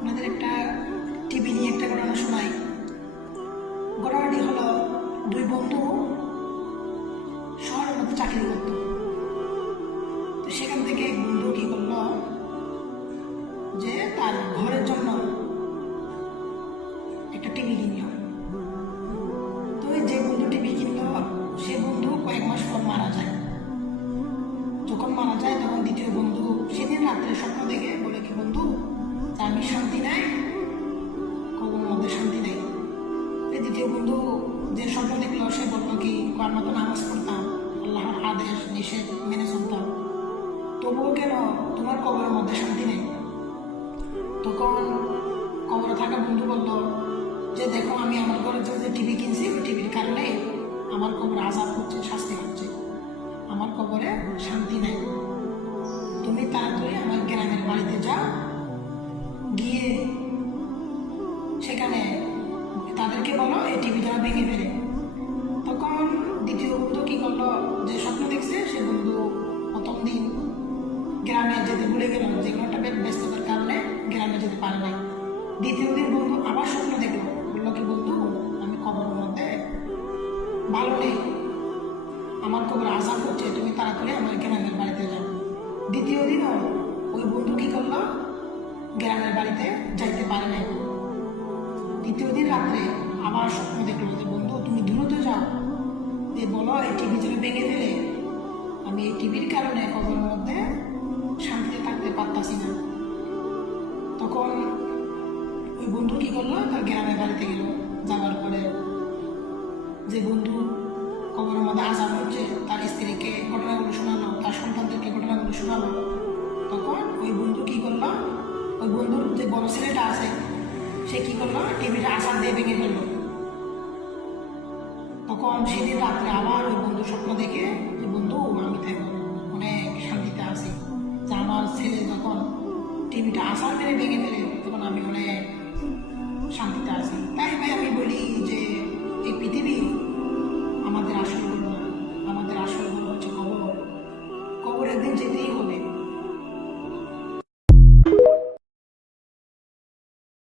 আপনাদের একটা টিভি নিয়ে একটা ঘটনা শোনাই। ঘটনাটি হলো, দুই বন্ধু শহরের মধ্যে চাকরি করত। তো সেখান থেকে এক বন্ধু কি করলো, যে তার ঘরের জন্য একটা টিভি কিনল। তো যে বন্ধু টিভি কিনলো, সে বন্ধু কয়েক মাস পর মারা যায়। যখন মারা যায় তখন দ্বিতীয় বন্ধু সেদিন রাত্রে স্বপ্ন দেখে বলে, কি বন্ধু, আমি শান্তি নাই, কবরের মধ্যে শান্তি নেই। দ্বিতীয় বন্ধু যে স্বপ্ন দেখলো, সে বললো কি, আমরা তো নামাজ পড়তাম, আল্লাহর আদেশ নিষেধ মেনে চলতাম, তবুও কেন তোমার কবরের মধ্যে শান্তি নেই? তখন কবরে থাকা বন্ধু বললো যে, দেখো, আমি আমার ঘরের জন্য যে টিভি কিনছি, ওই টিভির কারণে আমার কবরে আযাব হচ্ছে, শাস্তি হচ্ছে, আমার কবরে শান্তি নেই। তুমি তাড়াতাড়ি আমার গ্রামের বাড়িতে যাও, গিয়ে সেখানে তাদেরকে বলো এই টিভিটা ভেঙে ফেলে। তখন দ্বিতীয় বন্ধু কি করলো, যে স্বপ্ন দেখছে সে বন্ধু প্রথম দিন গ্রামে যেতে ভুলে গেল, যে কোনো একটা ব্যস্ততার কারণে গ্রামে যেতে পারে নাই। দ্বিতীয় দিন বন্ধু আবার স্বপ্ন দেখলো, বললো কি, বন্ধু, আমি কবরের মধ্যে ভালো নেই, আমার কবরে আযাব হচ্ছে, তুমি তাড়াতাড়ি আমার গ্রামের বাড়িতে যাও। দ্বিতীয় দিনও ওই বন্ধু কি করলো, গ্রামের বাড়িতে যাইতে পারে নাই। তৃতীয় দিন রাত্রে আবার স্বপ্ন দেখলো যে, বন্ধু, তুমি দ্রুত যাও, যে বলো এই টিভি যেন ভেঙে ফেলে, আমি এই টিভির কারণে কবরের মধ্যে শান্তিতে থাকতে পারতাছি না। তখন ওই বন্ধু কি করলো, তার গ্রামের বাড়িতে গেল। যাওয়ার পরে যে বন্ধু কবরের মধ্যে আযাব হচ্ছে, তার স্ত্রীকে ঘটনাগুলো শোনালো, তার সন্তানদেরকে ঘটনাগুলো শোনালো। তখন ওই বন্ধু কি করলো, ওই বন্ধুর যে বড় ছেলেটা আছে, সে কি করলো, টিভিটা আছাড় দিয়ে ভেঙে ফেললো। তখন সেদিন রাত্রে আবার